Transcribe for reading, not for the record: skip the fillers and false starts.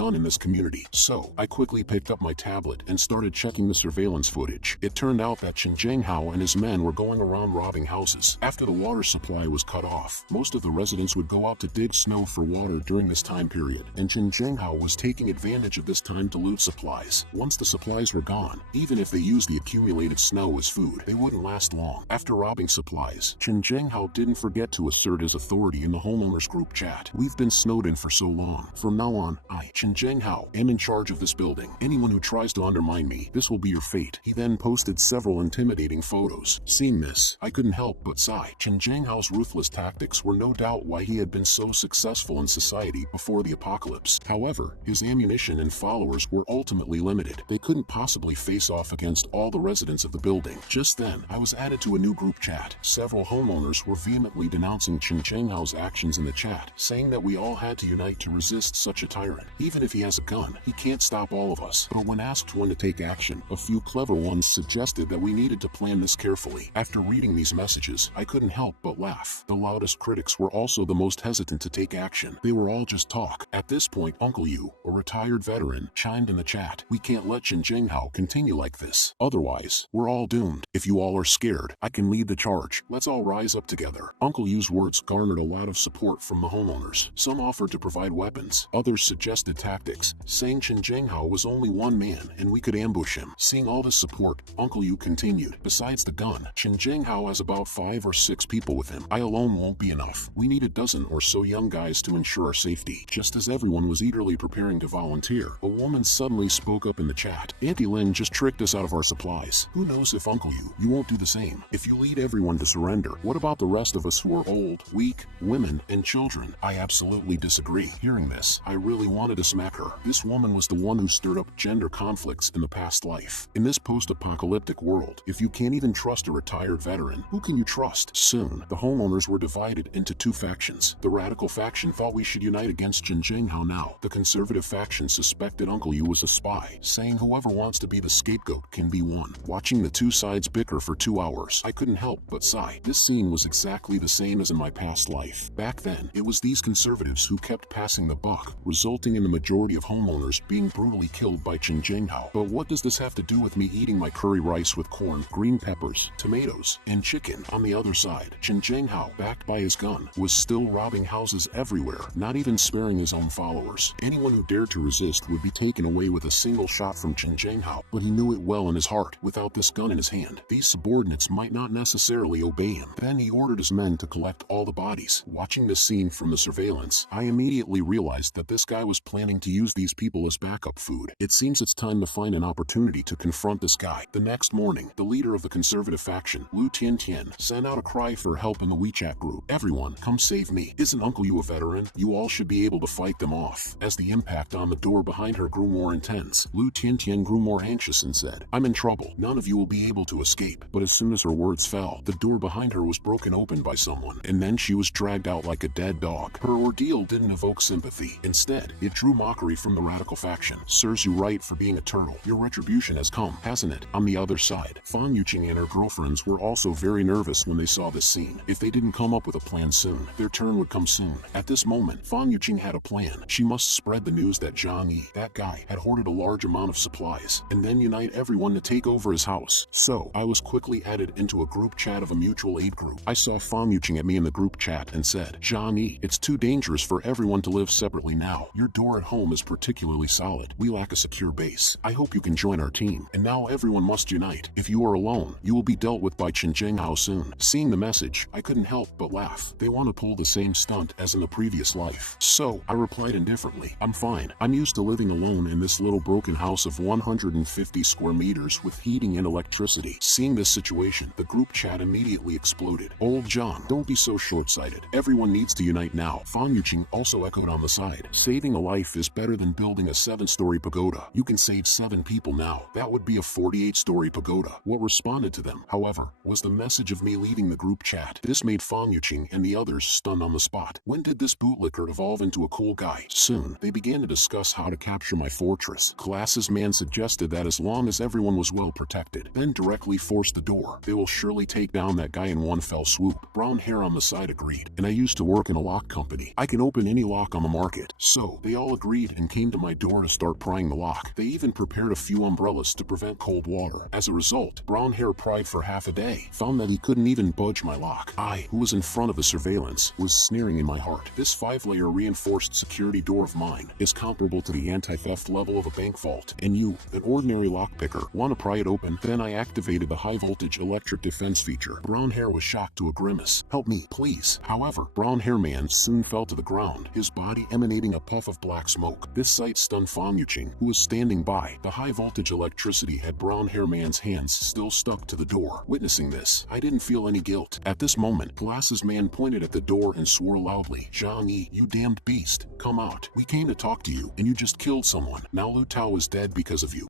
gun in this community. So, I quickly picked up my tablet and started checking the surveillance footage. It turned out that Chen Zhenghao and his men were going around robbing houses. After the water supply was cut off, most of the residents would go out to dig snow for water during this time period, and Chen Zhenghao was taking advantage of this time to loot supplies. Once the supplies were gone, even if they used the accumulated snow as food, they wouldn't last long. After robbing supplies, Chen Zhenghao didn't forget to assert his authority in the homeowners group chat. We've been snowed in for so long. From now on, I, Chen Zhenghao, am in charge of this building. Anyone who tries to undermine me, this will be your fate. He then posted several intimidating photos. Seeing this, I couldn't help but sigh. Chen Zhenghao's ruthless tactics were no doubt why he had been so successful in society before the apocalypse. However, his ammunition and followers were ultimately limited. They couldn't possibly face off against all the residents of the building. Just then, I was added to a new group chat. Several homeowners were vehemently denouncing Chen Zhenghao's actions in the chat, saying that we all had to unite to resist such a tyrant. Even if he has a gun, he can't stop all of us. But when asked when to take action, a few clever ones suggested that we needed to plan this carefully. After reading these messages, I couldn't help but laugh. The loudest critics were also the most hesitant to take action. They were all just talk. At this point, Uncle Yu, a retired veteran, chimed in the chat. We can't let Chen Zhenghao continue like this. Otherwise, we're all doomed. If you all are scared, I can lead the charge. Let's all rise up together. Uncle Yu's words garnered a lot of support from the homeowners. Some offered to provide weapons. Others suggested tactics, saying Chen Zhenghao was only one man and we could ambush him. Seeing all this support, Uncle Yu continued. Besides the gun, Chen Zhenghao has about 5 or 6 people with him. I alone won't be enough. We need a dozen or so young guys to ensure our safety. Just as everyone was eagerly preparing to volunteer, a woman suddenly spoke up in the chat. Auntie Lin just tricked us out of our supplies. Who knows if Uncle Yu, you won't do the same. If you lead everyone to surrender, what about the rest of us who are old, weak, women, and children? I absolutely disagree. Hearing this, I really wanted to smack her. This woman was the one who stirred up gender conflicts in the past life. In this post-apocalyptic world, if you can't even trust a retired veteran, who can you trust? Soon, the homeowners were divided into 2 factions. The radical faction thought we should unite against Chen Zhenghao now. The conservative faction suspected Uncle Yu was a spy, saying whoever wants to be the scapegoat can be one. Watching the 2 sides bicker for 2 hours, I couldn't help but sigh. This scene was exactly the same as in my past life. Back then, it was these conservatives who kept passing the buck, resulting in the majority of homeowners being brutally killed by Chen Zhenghao. But what does this have to do with me eating my curry rice with corn, green peppers, tomatoes, and chicken? On the other side, Chen Zhenghao, backed by his gun, was still robbing houses everywhere, not even sparing his own followers. Anyone who dared to resist would be taken away with a single shot from Chen Zhenghao, but he knew it well in his heart. Without this gun in his hand, these subordinates might not necessarily obey him. Then he ordered his men to collect all the bodies. Watching this scene from the surveillance, I immediately realized that this guy was planning to use these people as backup food. It seems it's time to find an opportunity to confront this guy. The next morning, the leader of the conservative faction, Lu Tiantian, sent out a cry for help in the WeChat group. Everyone, come save me. Isn't Uncle Yu a veteran? You all should be able to fight them off. As the impact on the door behind her grew more intense, Lu Tiantian grew more anxious and said, I'm in trouble. None of you will be able to escape. But as soon as her words fell, the door behind her was broken open by someone, and then she was dragged out like a dead dog. Her ordeal didn't evoke sympathy. Instead, it drew mockery from the radical faction. Serves you right for being a turtle. Your retribution has come, hasn't it? On the other side, Fan Yuqing and her girlfriends were also very nervous when they saw this scene. If they didn't come up with a plan soon, their turn would come soon. At this moment, Fan Yuqing had a plan. She must spread the news that Zhang Yi, that guy, had hoarded a large amount of supplies, and then unite everyone to take over his house. So, I was quickly added into a group chat of a mutual aid group. I saw Fan Yuqing at me in the group chat and said, Zhang Yi, it's too dangerous for everyone to live separately now. Your door at home is particularly solid. We lack a secure base. I hope you can join our team. And now everyone must unite. If you are alone, you will be dealt with by Chen Zhenghao soon. Seeing the message, I couldn't help but laugh. They want to pull the same stunt as in the previous life. So, I replied indifferently, I'm fine. I'm used to living alone in this little broken house of 150 square meters with heating and electricity. Seeing this situation, the group chat immediately exploded. Old John, don't be so short-sighted. Everyone needs to unite now. Fan Yuqing also echoed on the side. Saving a life is better than building a 7-story pagoda. You can save 7 people now. That would be a 48-story pagoda. What responded to them, however, was the message of me leaving the group chat. This made Fan Yuqing and the others stunned on the spot. When did this bootlicker evolve into a cool guy? Soon, they began to discuss how to capture my fortress. Class's man suggested that as long as everyone was well protected, then directly force the door. They will surely take down that guy in one fell swoop. Brown hair on the side agreed, and I used to work in a lock company. I can open any lock on the market. So, they all agreed agreed and came to my door to start prying the lock. They even prepared a few umbrellas to prevent cold water. As a result, brown hair pried for half a day, found that he couldn't even budge my lock. I, who was in front of a surveillance, was sneering in my heart. This 5-layer reinforced security door of mine is comparable to the anti-theft level of a bank vault, and you, an ordinary lockpicker, want to pry it open? Then I activated the high-voltage electric defense feature. Brown hair was shocked to a grimace. "Help me, please." However, brown hair man soon fell to the ground, his body emanating a puff of black smoke. This sight stunned Famyuching, who was standing by. The high-voltage electricity had brown hair man's hands still stuck to the door. Witnessing this, I didn't feel any guilt. At this moment, Glasses Man pointed at the door and swore loudly, "Zhang Yi, you damned beast, come out. We came to talk to you, and you just killed someone. Now Lu Tao is dead because of you."